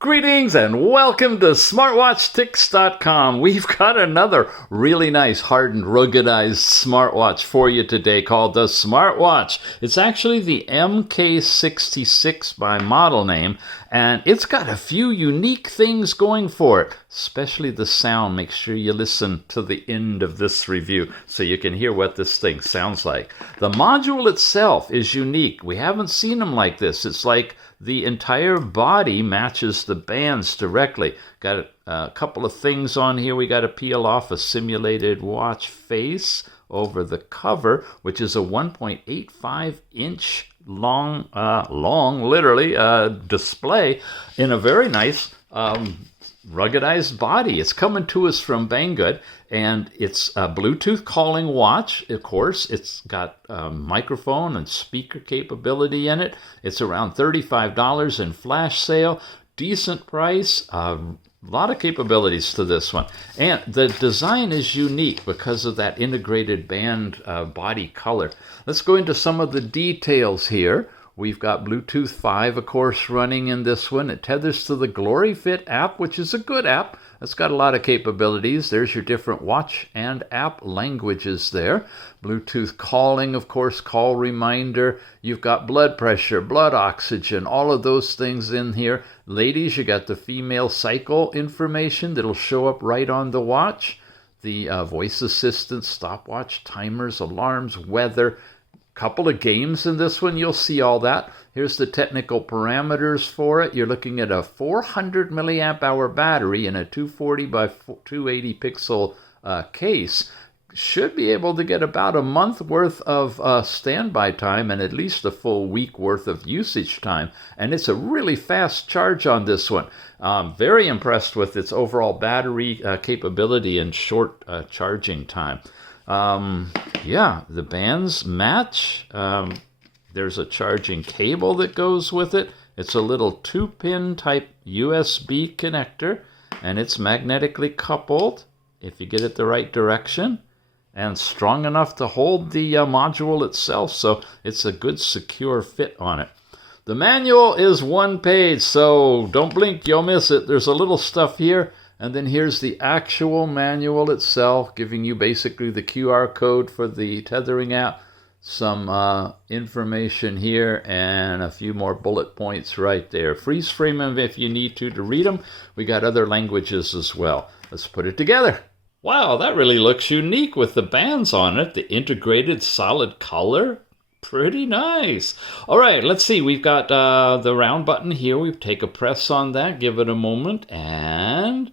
Greetings and welcome to smartwatchtix.com. We've got another really nice hardened, ruggedized smartwatch for you today called the Smartwatch. It's actually the MK66 by model name, and it's got a few unique things going for it, especially the sound. Make sure you listen to the end of this review so you can hear what this thing sounds like. The module itself is unique. We haven't seen them like this. It's like the entire body matches the bands directly. Got a couple of things on here. We got to peel off a simulated watch face over the cover, which is a 1.85 inch long literally, display in a very nice ruggedized body. It's coming to us from Banggood, and it's a Bluetooth calling watch. Of course, it's got microphone and speaker capability in it. It's around $35 in flash sale. Decent price. A lot of capabilities to this one. And the design is unique because of that integrated band body color. Let's go into some of the details here. We've got Bluetooth 5, of course, running in this one. It tethers to the GloryFit app, which is a good app. It's got a lot of capabilities. There's your different watch and app languages there. Bluetooth calling, of course, call reminder. You've got blood pressure, blood oxygen, all of those things in here. Ladies, you got the female cycle information that'll show up right on the watch. The voice assistant, stopwatch, timers, alarms, weather. Couple of games in this one, you'll see all that. Here's the technical parameters for it. You're looking at a 400 milliamp hour battery in a 240 by 280 pixel case. Should be able to get about a month worth of standby time and at least a full week worth of usage time. And it's a really fast charge on this one. Very impressed with its overall battery capability and short charging time. Yeah, the bands match. There's a charging cable that goes with it. It's a little 2-pin type USB connector, and it's magnetically coupled if you get it the right direction, and strong enough to hold the module itself, so it's a good secure fit on it. The manual is one page, so don't blink, you'll miss it. There's a little stuff here. And then here's the actual manual itself, giving you basically the QR code for the tethering app, some information here, and a few more bullet points right there. Freeze frame them if you need to read them. We got other languages as well. Let's put it together. Wow, that really looks unique with the bands on it, the integrated solid color. Pretty nice. All right, let's see. We've got the round button here. We take a press on that, give it a moment, and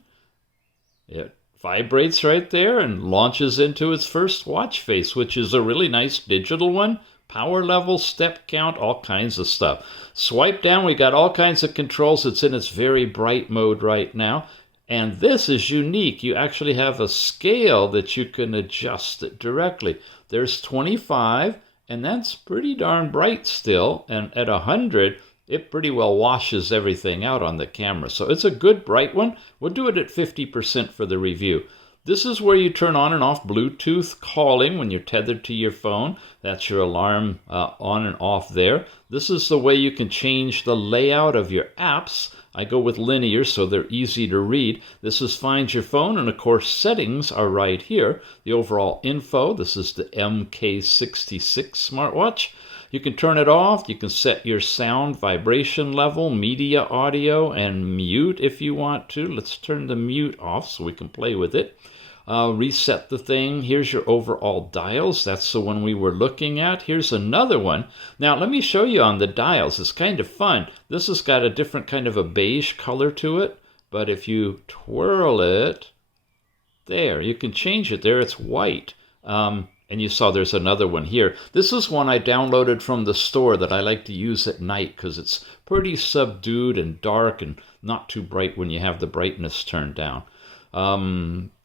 it vibrates right there and launches into its first watch face, which is a really nice digital one. Power level, step count, all kinds of stuff. Swipe down, we got all kinds of controls. It's in its very bright mode right now. And this is unique. You actually have a scale that you can adjust it directly. There's 25, and that's pretty darn bright still. And at 100, it pretty well washes everything out on the camera. So it's a good bright one. We'll do it at 50% for the review. This is where you turn on and off Bluetooth calling when you're tethered to your phone. That's your alarm on and off there. This is the way you can change the layout of your apps. I go with linear so they're easy to read. This is Find Your Phone, and of course settings are right here. The overall info, this is the MK66 smartwatch. You can turn it off. You can set your sound vibration level, media audio, and mute if you want to. Let's turn the mute off so we can play with it. Reset the thing. Here's your overall dials. That's the one we were looking at. Here's another one. Now, let me show you on the dials. It's kind of fun. This has got a different kind of a beige color to it, but if you twirl it, there, you can change it there. It's white. And you saw there's another one here. This is one I downloaded from the store that I like to use at night because it's pretty subdued and dark and not too bright when you have the brightness turned down.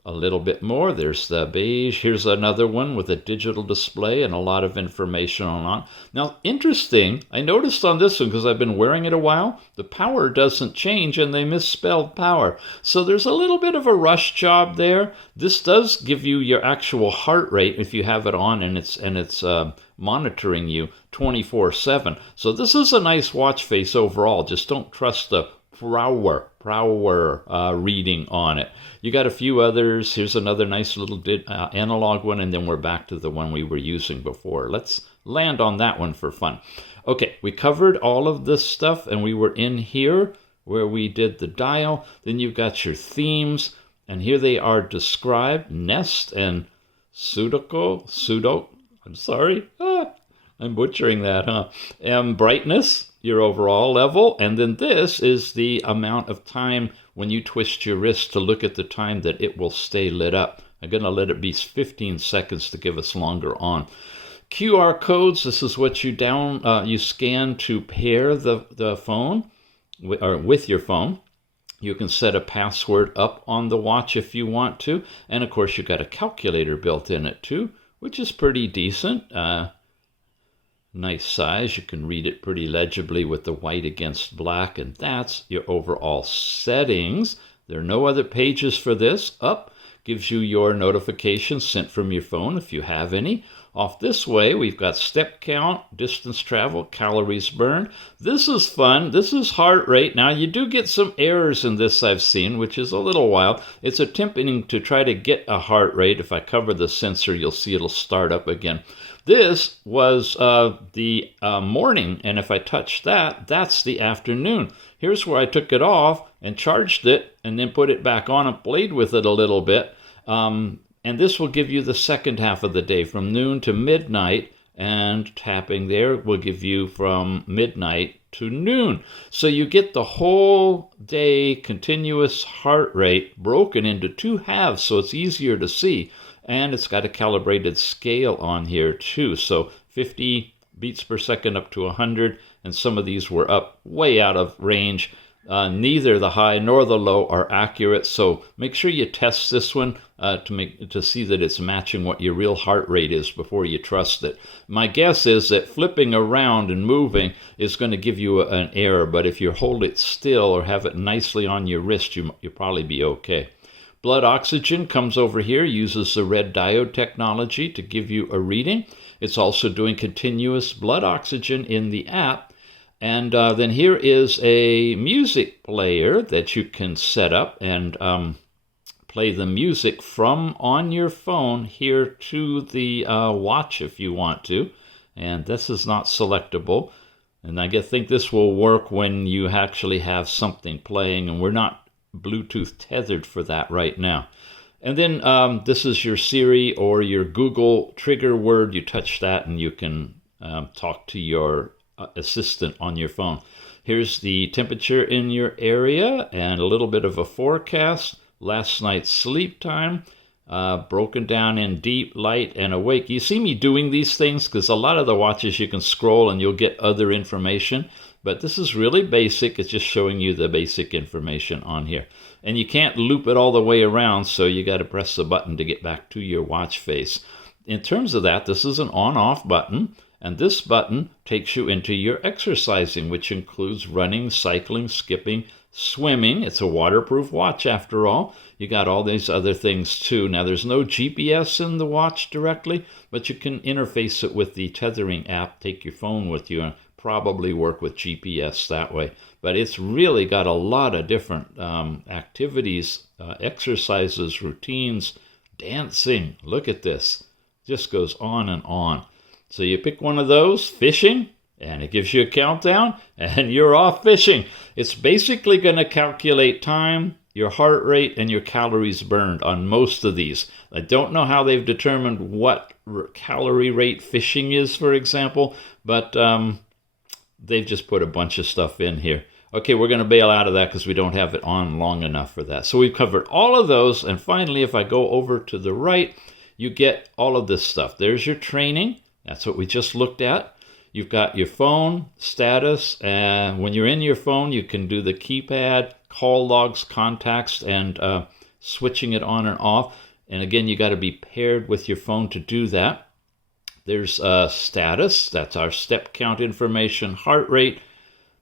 A little bit more. There's the beige. Here's another one with a digital display and a lot of information on it. Now, interesting, I noticed on this one, because I've been wearing it a while, the power doesn't change and they misspelled power. So there's a little bit of a rush job there. This does give you your actual heart rate if you have it on and it's monitoring you 24/7. So this is a nice watch face overall. Just don't trust the reading on it. You got a few others. Here's another nice little analog one, and then we're back to the one we were using before. Let's land on that one for fun. Okay, we covered all of this stuff, and we were in here where we did the dial. Then you've got your themes, and here they are described: Nest and Sudoku. I'm sorry. I'm butchering that, huh? And brightness, your overall level. And then this is the amount of time when you twist your wrist to look at the time that it will stay lit up. I'm going to let it be 15 seconds to give us longer on. QR codes, this is what you scan to pair the phone with your phone. You can set a password up on the watch if you want to. And of course, you've got a calculator built in it too, which is pretty decent. Nice size. You can read it pretty legibly with the white against black. And that's your overall settings. There are no other pages for this. Up gives you your notifications sent from your phone if you have any. Off this way, we've got step count, distance travel, calories burned. This is fun. This is heart rate. Now, you do get some errors in this I've seen, which is a little wild. It's attempting to try to get a heart rate. If I cover the sensor, you'll see it'll start up again. This was the morning, and if I touch that, that's the afternoon. Here's where I took it off and charged it and then put it back on and played with it a little bit. And this will give you the second half of the day from noon to midnight, and tapping there will give you from midnight to noon. So you get the whole day continuous heart rate broken into two halves, so it's easier to see. And it's got a calibrated scale on here too. So 50 beats per second up to 100, and some of these were up way out of range. Neither the high nor the low are accurate, so make sure you test this one to see that it's matching what your real heart rate is before you trust it. My guess is that flipping around and moving is going to give you an error, but if you hold it still or have it nicely on your wrist, you'll probably be okay. Blood oxygen comes over here, uses the red diode technology to give you a reading. It's also doing continuous blood oxygen in the app. And then here is a music player that you can set up and play the music from on your phone here to the watch if you want to. And this is not selectable. And I think this will work when you actually have something playing, and we're not Bluetooth tethered for that right now. And then this is your Siri or your Google trigger word. You touch that and you can talk to your assistant on your phone. Here's the temperature in your area and a little bit of a forecast. Last night's sleep time, broken down in deep, light, and awake. You see me doing these things because a lot of the watches you can scroll and you'll get other information. But this is really basic. It's just showing you the basic information on here. And you can't loop it all the way around, so you got to press the button to get back to your watch face. In terms of that, this is an on-off button. And this button takes you into your exercising, which includes running, cycling, skipping, swimming. It's a waterproof watch after all. You got all these other things too. Now there's no GPS in the watch directly, but you can interface it with the Tethering app, take your phone with you, and probably work with GPS that way. But it's really got a lot of different activities, exercises, routines, dancing. Look at this. Just goes on and on. So you pick one of those, fishing, and it gives you a countdown, and you're off fishing. It's basically going to calculate time, your heart rate, and your calories burned on most of these. I don't know how they've determined what calorie rate fishing is, for example, but they've just put a bunch of stuff in here. Okay, we're going to bail out of that because we don't have it on long enough for that. So we've covered all of those, and finally, if I go over to the right, you get all of this stuff. There's your training. That's what we just looked at. You've got your phone status, and when you're in your phone, you can do the keypad, call logs, contacts, and switching it on and off. And again, you got to be paired with your phone to do that. There's status. That's our step count information, heart rate,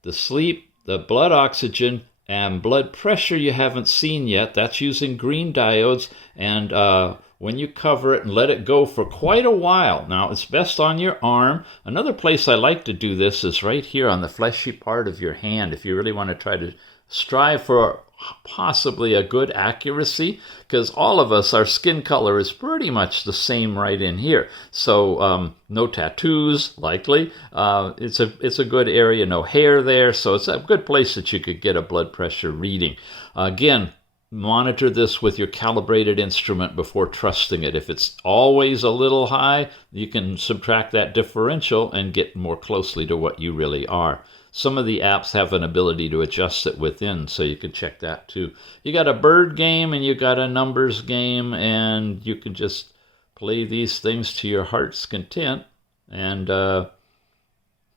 the sleep, the blood oxygen, and blood pressure you haven't seen yet. That's using green diodes, and when you cover it and let it go for quite a while. Now, it's best on your arm. Another place I like to do this is right here on the fleshy part of your hand. If you really want to try to strive for possibly a good accuracy, because all of us, our skin color is pretty much the same right in here. So no tattoos, likely. It's a good area, no hair there, so it's a good place that you could get a blood pressure reading. Again, monitor this with your calibrated instrument before trusting it. If it's always a little high, you can subtract that differential and get more closely to what you really are. Some of the apps have an ability to adjust it within, so you can check that too. You got a bird game and you got a numbers game, and you can just play these things to your heart's content, and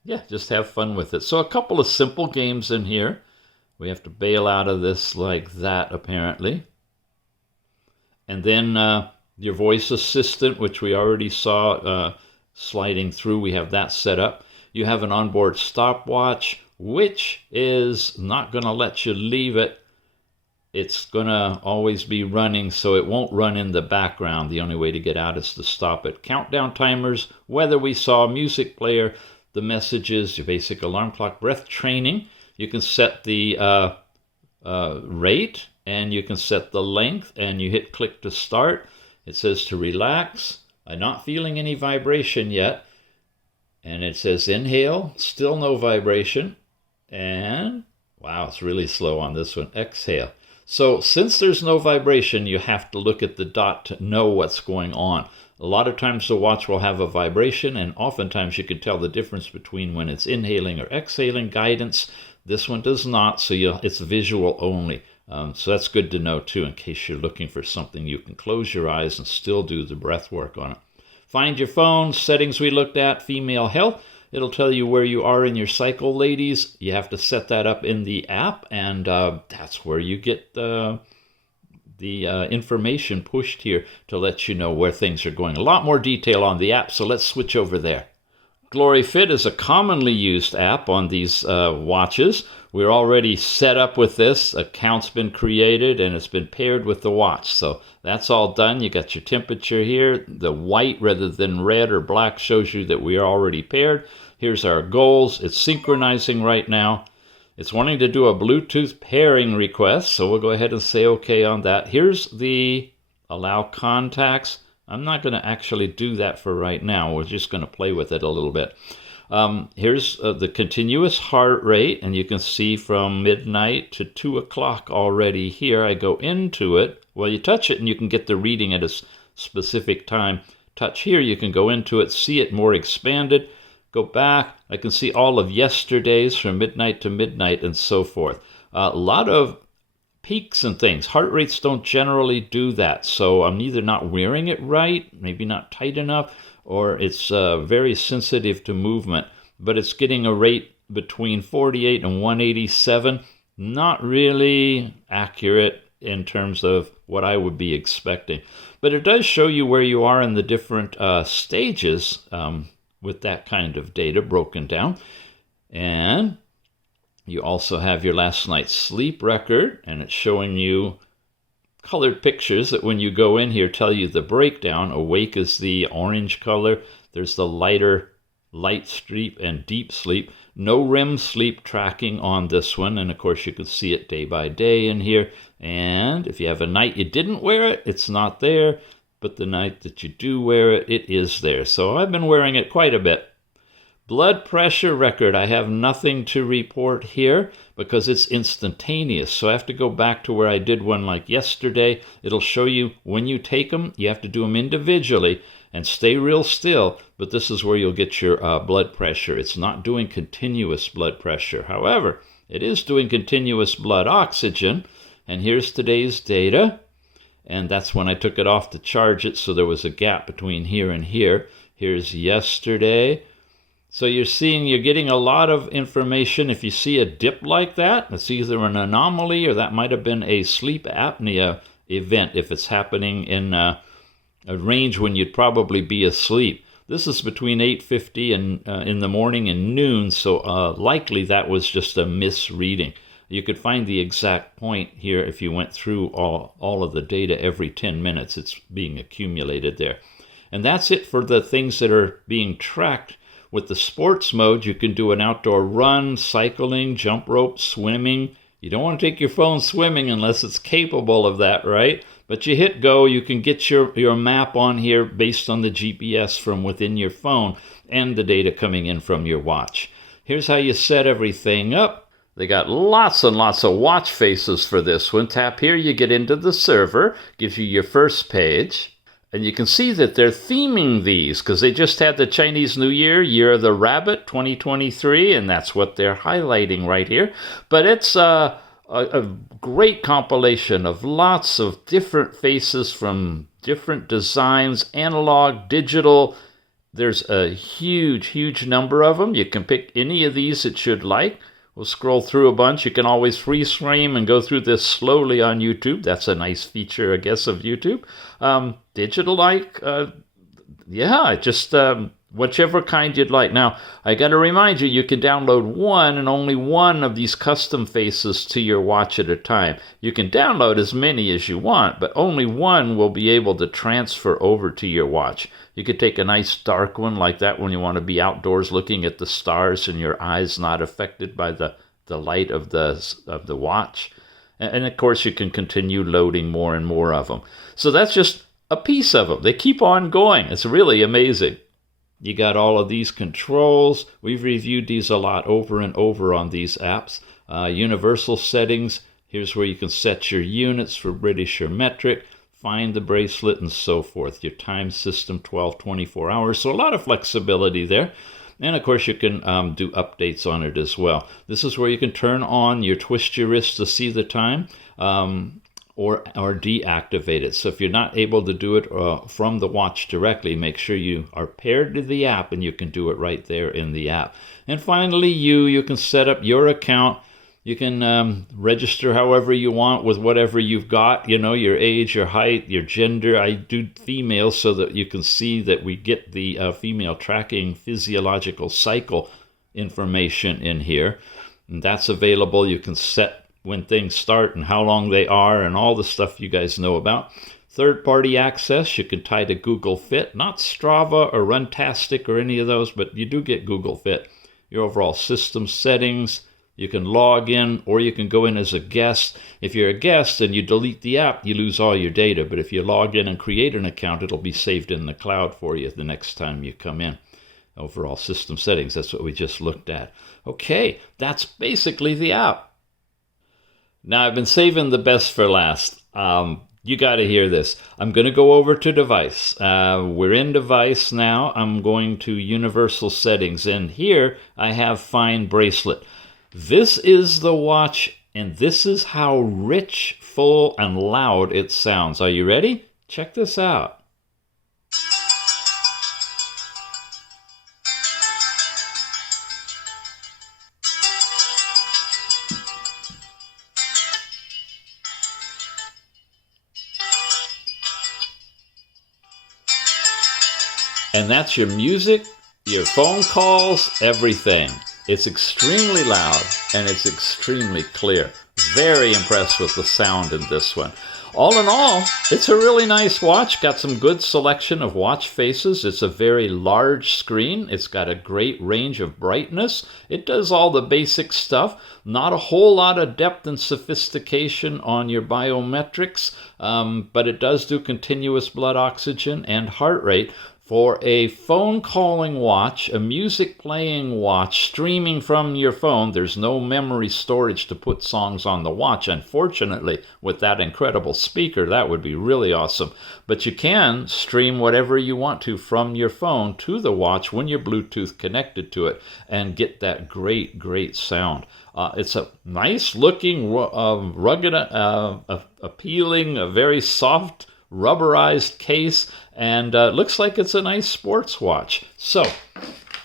yeah, just have fun with it. So a couple of simple games in here. We have to bail out of this like that, apparently. And then your voice assistant, which we already saw sliding through, we have that set up. You have an onboard stopwatch, which is not going to let you leave it. It's going to always be running, so it won't run in the background. The only way to get out is to stop it. Countdown timers, weather we saw, music player, the messages, your basic alarm clock, breath training. You can set the rate, and you can set the length, and you hit click to start. It says to relax. I'm not feeling any vibration yet. And it says inhale, still no vibration. And wow, it's really slow on this one. Exhale. So since there's no vibration, you have to look at the dot to know what's going on. A lot of times the watch will have a vibration, and oftentimes you can tell the difference between when it's inhaling or exhaling guidance. This one does not, so it's visual only. So that's good to know too, in case you're looking for something. You can close your eyes and still do the breath work on it. Find your phone, settings we looked at, female health. It'll tell you where you are in your cycle, ladies. You have to set that up in the app, and that's where you get the information pushed here to let you know where things are going. A lot more detail on the app, so let's switch over there. GloryFit is a commonly used app on these watches. We're already set up with this. Account's been created, and it's been paired with the watch. So that's all done. You got your temperature here. The white rather than red or black shows you that we are already paired. Here's our goals. It's synchronizing right now. It's wanting to do a Bluetooth pairing request, so we'll go ahead and say OK on that. Here's the allow contacts. I'm not going to actually do that for right now. We're just going to play with it a little bit. Here's the continuous heart rate, and you can see from midnight to 2 o'clock already here. I go into it. Well, you touch it, and you can get the reading at a specific time. Touch here, you can go into it, see it more expanded. Go back. I can see all of yesterday's from midnight to midnight and so forth. A lot of peaks and things. Heart rates don't generally do that, so I'm either not wearing it right, maybe not tight enough, or it's very sensitive to movement. But it's getting a rate between 48 and 187. Not really accurate in terms of what I would be expecting. But it does show you where you are in the different stages with that kind of data broken down. And you also have your last night's sleep record, and it's showing you colored pictures that when you go in here tell you the breakdown. Awake is the orange color. There's the lighter light sleep and deep sleep. No REM sleep tracking on this one, and of course you can see it day by day in here. And if you have a night you didn't wear it, it's not there, but the night that you do wear it, it is there. So I've been wearing it quite a bit. Blood pressure record, I have nothing to report here because it's instantaneous. So I have to go back to where I did one like yesterday. It'll show you when you take them, you have to do them individually and stay real still. But this is where you'll get your blood pressure. It's not doing continuous blood pressure. However, it is doing continuous blood oxygen. And here's today's data. And that's when I took it off to charge it. So there was a gap between here and here. Here's yesterday. So you're getting a lot of information. If you see a dip like that, it's either an anomaly or that might have been a sleep apnea event if it's happening in a range when you'd probably be asleep. This is between 8:50 and in the morning and noon, so likely that was just a misreading. You could find the exact point here if you went through all of the data every 10 minutes. It's being accumulated there. And that's it for the things that are being tracked. With the sports mode, you can do an outdoor run, cycling, jump rope, swimming. You don't want to take your phone swimming unless it's capable of that, right? But you hit go, you can get your map on here based on the GPS from within your phone and the data coming in from your watch. Here's how you set everything up. They got lots and lots of watch faces for this one. Tap here, you get into the server, gives you your first page. And you can see that they're theming these because they just had the Chinese New Year, Year of the Rabbit 2023, and that's what they're highlighting right here. But it's a great compilation of lots of different faces from different designs, analog, digital. There's a huge, huge number of them. You can pick any of these that you'd like. We'll scroll through a bunch. You can always freeze frame and go through this slowly on YouTube. That's a nice feature, I guess, of YouTube. Digital like, just whichever kind you'd like. Now, I got to remind you, you can download one and only one of these custom faces to your watch at a time. You can download as many as you want, but only one will be able to transfer over to your watch. You could take a nice dark one like that when you want to be outdoors looking at the stars and your eyes not affected by the light of the watch. And of course, you can continue loading more and more of them. So that's just a piece of them. They keep on going. It's really amazing. You got all of these controls. We've reviewed these a lot over and over on these apps. Universal settings. Here's where you can set your units for British or metric. Find the bracelet and so forth. Your time system, 12, 24 hours. So a lot of flexibility there. And of course, you can do updates on it as well. This is where you can turn on your twist your wrist to see the time or deactivate it. So if you're not able to do it from the watch directly, make sure you are paired to the app and you can do it right there in the app. And finally, you can set up your account. You can register however you want with whatever you've got, your age, your height, your gender. I do female so that you can see that we get the female tracking physiological cycle information in here. And that's available. You can set when things start and how long they are and all the stuff you guys know about. Third-party access, you can tie to Google Fit, not Strava or Runtastic or any of those, but you do get Google Fit. Your overall system settings. You can log in or you can go in as a guest. If you're a guest and you delete the app, you lose all your data. But if you log in and create an account, it'll be saved in the cloud for you the next time you come in. Overall system settings, that's what we just looked at. Okay, that's basically the app. Now, I've been saving the best for last. You got to hear this. I'm going to go over to device. We're in device now. I'm going to universal settings. And here I have fine bracelet. This is the watch, and this is how rich, full, and loud it sounds. Are you ready? Check this out. And that's your music, your phone calls, everything. It's extremely loud and it's extremely clear. Very impressed with the sound in this one. All in all, it's a really nice watch. Got some good selection of watch faces. It's a very large screen. It's got a great range of brightness. It does all the basic stuff. Not a whole lot of depth and sophistication on your biometrics, but it does do continuous blood oxygen and heart rate. For a phone calling watch, a music playing watch, streaming from your phone, there's no memory storage to put songs on the watch. Unfortunately, with that incredible speaker, that would be really awesome. But you can stream whatever you want to from your phone to the watch when you're Bluetooth connected to it and get that great, great sound. It's a nice looking, rugged, appealing, a very soft, rubberized case, and looks like it's a nice sports watch. So,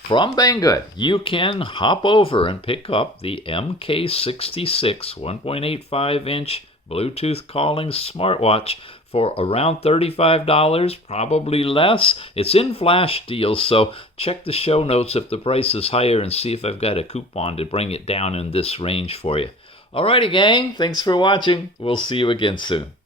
from Banggood, you can hop over and pick up the MK66 1.85-inch Bluetooth calling smartwatch for around $35, probably less. It's in flash deals, so check the show notes if the price is higher and see if I've got a coupon to bring it down in this range for you. Alrighty, gang, thanks for watching. We'll see you again soon.